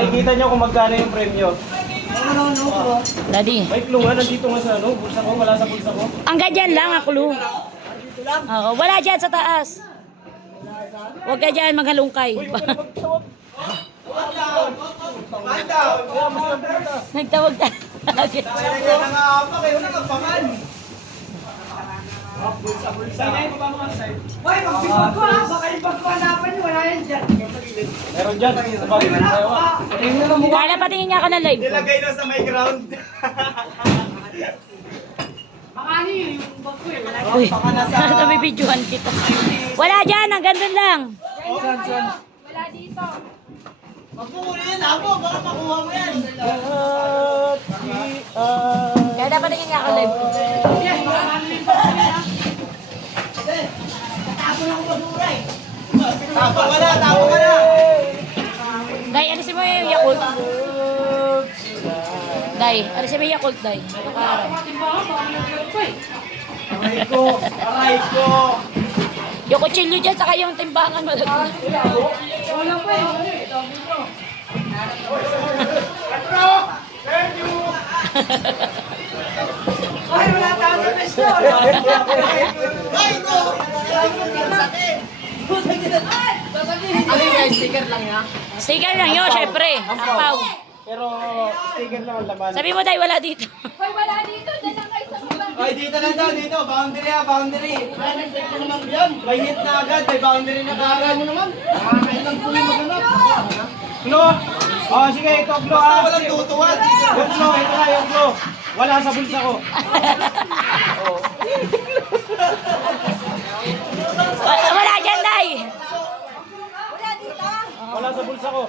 Nakikita nyo kung magkano yung premyo. Daddy. May clue nga, nandito nga sa bulsa ko, wala sa bulsa ko. Ang ganyan lang ang clue. Oo, wala dyan sa taas. Huwag ka dyan maghalungkay. Nagtawag na. Meron dyan. Kala patingin niya ka na live. Nilagay na sa may ground. Uy, nabibidyohan kita. Wala dyan, hanggang doon lang. Wala dito. Magpupuli yan ako, baka makuha mo yan. Kaya dapat tingin niya ka live. Tapo ka na, tapo ka na. Day, alisin mo yung Yakult. Day, alisin mo yung Yakult, Day. Nakaharap. Aray ko, aray ko. Yung kutsilyo dyan, saka yung timbangan mo. Ay, wala tayo sa question. Ay, ko. Ano yung sticker lang niya? Sticker lang yun, syempre. Ampaw. Pero sticker lang ang laman. Sabi mo, Day, wala dito. Hoy, wala dito. Diyan lang kayo sa baba. Ay, dito lang daw, dito. Boundary ah, boundary. Yan, may hit na agad. May boundary na kaagad mo naman. Nakakailang po yung maganap. Clue? Oh, sige, ito clue Basta ah. walang tutuwad. Yung clue, ito na yung clue. Wala sa bulsa ko. Wala dyan, Day. Wala sa bulsa ko.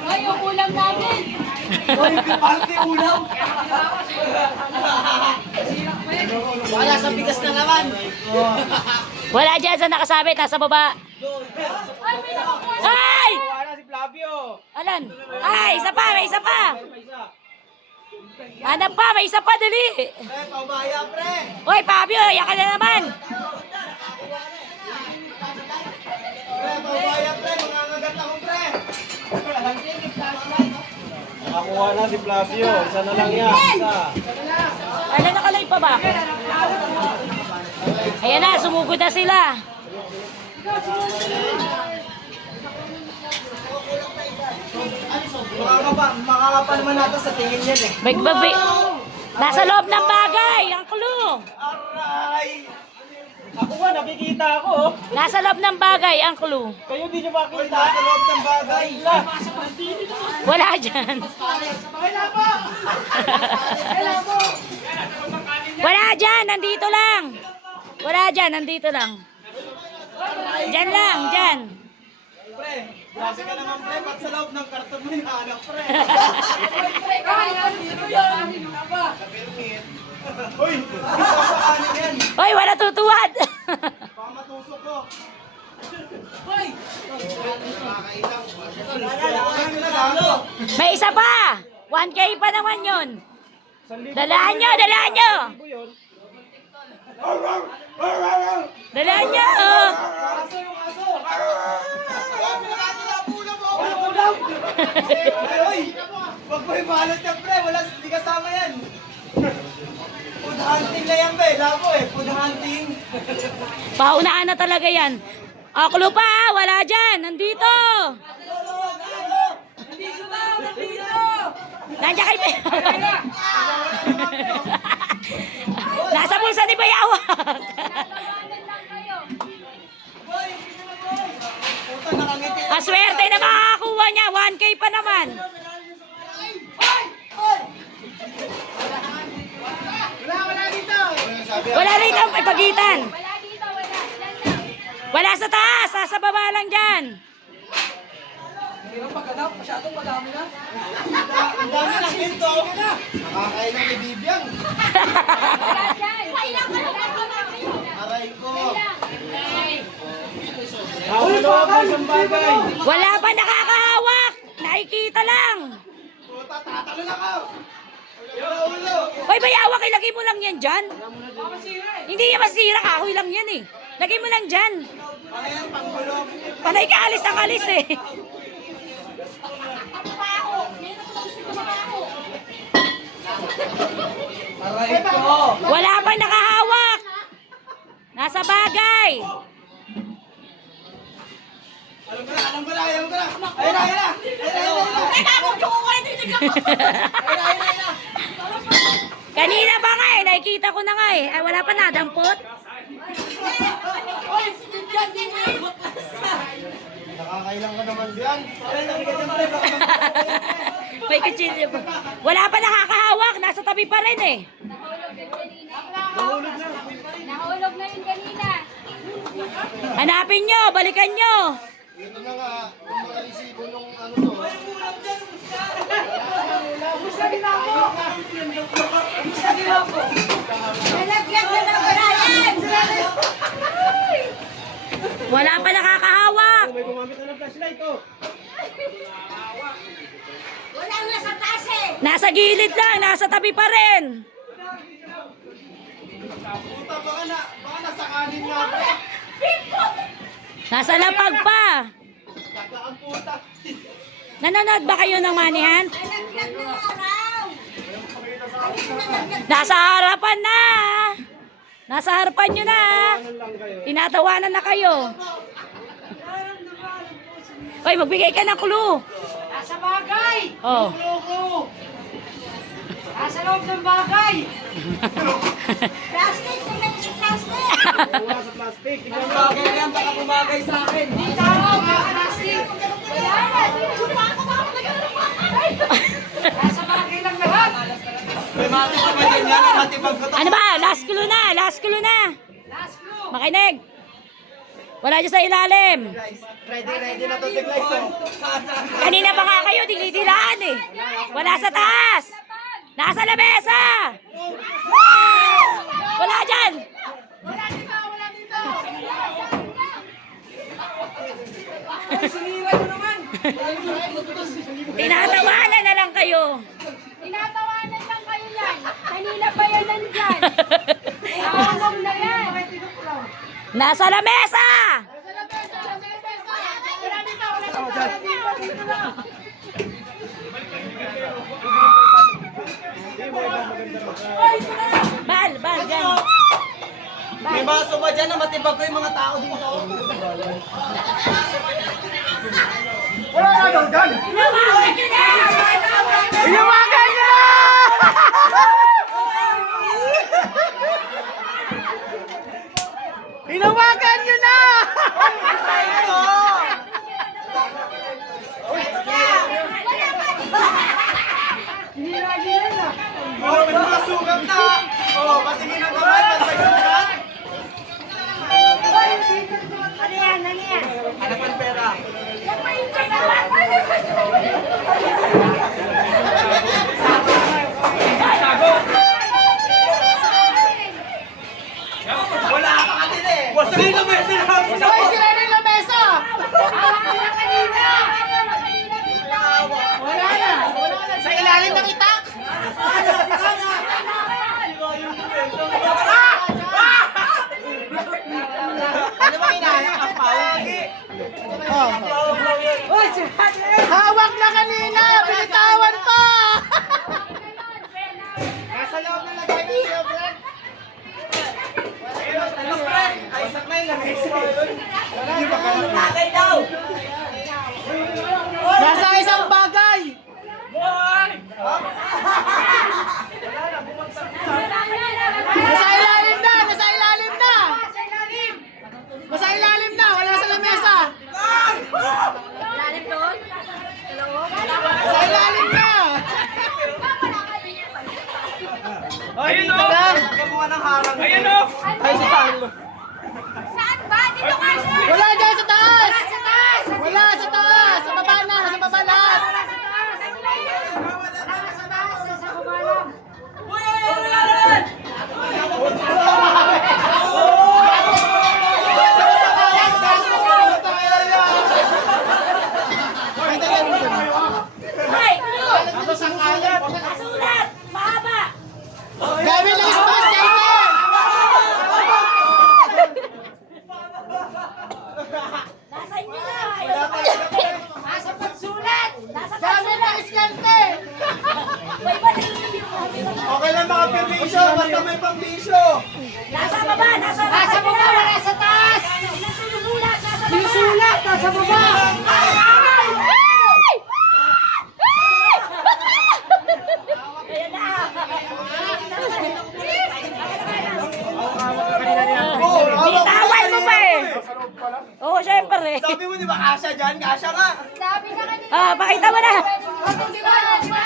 Hoy, yung ulam namin. Oy, party ulam. Wala sa bigas na naman. Wala dyan sa nakasabit, nasa baba. Ay, may nakakuha. Ay! Wala si Flavio. Alan? Ay, isa pa, may isa pa. May isa. Hanap pa, may isa pa, dali. Pre, pabaya, pre. Hoy, Fabio, yakan na naman. Pre, pabaya, pre. Mangangagat ako, pre. Nakakuha na si Flavio. Isa na lang yan. Isa. Ano, nakalive pa ba? Ayan na, sumugod na sila. Makakapa naman natin sa tingin yan eh. Bagbagbi. Nasa loob ng bagay, ang clue. Aray! Ako nga, nakikita ako. Oh. Nasa loob ng bagay, ang clue. Kayo di nyo Uy, makita. nasa loob ng bagay. Wala dyan. Wala dyan, nandito lang. Wala dyan, nandito lang. Dyan lang, dyan. Pre, grabe ka naman, pre. Ba't sa loob ng karton mo hinahanap, pre? Uy, ano yan? Hoy, wala tutuwad. Baka matusok ko. May isa pa. 1K pa naman yun. Dalaan nyo, dalaan nyo. Dalaan nyo. Uy, wag mo ibalot yan, pre. Wala, hindi kasama yan. Food hunting na yan, be. Labo eh, food hunting. Paunaan na talaga yan. Clue pa, wala dyan. Nandito. Nandiyan kay Nasa bulsa ni Bayawak. Puta, nakangiti. Aswerte na makakakuha niya. 1K pa naman. Wala dito. Wala rin ang pagitan. Wala dito, wala. Ilan lang. Wala sa taas. Sa baba lang dyan. Ang dami ng hinto. Nakakailang ni Bibiang. Wala dyan. Kailan ka na Aray ko. Nasa loob ng isang bagay. Wala pa nakakahawak. Nakikita lang. Puta, tatalo na ka. Ulo. Hoy, Bayawak, ilagay mo lang yan dyan. Hindi yan masira. Kahoy lang yan eh. Lagay mo lang dyan. Ano yan, panggulong? Panay ka, alis ang alis eh. Aray ko! Wala pang nakahawak. Nasa bagay. Alam ko na! Ayun na! Ayun na! Ayun na! Teka, kung ko na titignan ko. Kanina pa nga eh, nakikita ko na nga eh. Ay, wala pa nadampot. Oy, sinigyan din mo. Nakakailang ka naman diyan. Ayun na! May kutsilyo pa. Wala pa nakakahawak, nasa tabi pa rin eh. Nahulog na yun kanina. Hanapin nyo, balikan nyo. Ito na nga, yung mga resibo nung ano to. Nalagyan na ng barayan. Wala pa nakakahawak. May gumamit na ng flashlight, oh. Wala nga sa taas eh. Nasa gilid lang, nasa tabi pa rin. Puta, baka nasa kanin nga pre. Nasa lapag pa. Tagaan puta. Nanonood ba kayo ng manihan? Nalagyan na araw. Nasa harapan na. Nasa harapan nyo na. Tinatawanan na kayo. Hoy, magbigay ka ng clue. Nasa bagay! Oh. Nasa loob ng bagay! Plastic, tingnan mo sa plastic. Wala sa plastic. Tingnan mo. Bagay na yan, baka bumagay sa akin. Tao, plastic! Wala na, sino pa ako nagkaroon pa? Nasa bagay lang lahat! May mati ka ba dyan yan? Matibag ko to. Ano ba? Last clue na. Last clue na. Last clue! Makinig. Wala dyan sa ilalim. Ready na to, Tiglay. Kanina pa nga kayo, dinidilaan eh. Wala sa taas. Nasa lamesa. Wala dyan. Sinira mo naman! Tinatawanan na lang kayo. Tinatawanan lang kayo yan. Kanina pa yan nandyan. Nahulog na yan. Nasa lamesa. Bal, dyan. May baso ba dyan na matibag ko yung mga tao dito? Wala na daw dyan! Tinawagan nyo na! Inuwagan nyo na! Inawagan nyo na! Oh, may mga sugat na! Oh, patingin ang kamay, pansagsugat! Ano yan? Ano yan? Anak ng pera. Wala ka katin eh! Wala na mesa lang! Hoy, sila na yung lamesa! Wala na! Sa ilalim ng itak! Ano ba inaaya ka pa? Hawak na kanina! Binitawan pa! Nasa loob na lagay ng iyo, Brad. Ano, Brad? Ay, sakmay lang. Hindi ba ka bagay daw? Nasa isang bagay! Nasa ilalim na! Nasa ilalim na! Nasa ilalim na! Wala sa lamesa! Nasa ilalim na! Ayun o! Gumawa ng harang. Ayun o! Ay, sa tahan mo. Saan ba? Dito ka siya. Wala dyan sa taas! Sa taas. presyo. Nasa baba, nasa baba. Nasa baba, wala sa taas. Sinusulat, nasa baba. Sinusulat, nasa baba. Ayan na. Oh, hawak mo Bitawan na mo pa eh. kanina. Oo, syempre. Sabi mo, di ba kasha dyan? Kasha nga. Sabi na kanina. Ah, pakita mo na. Ako si Mama,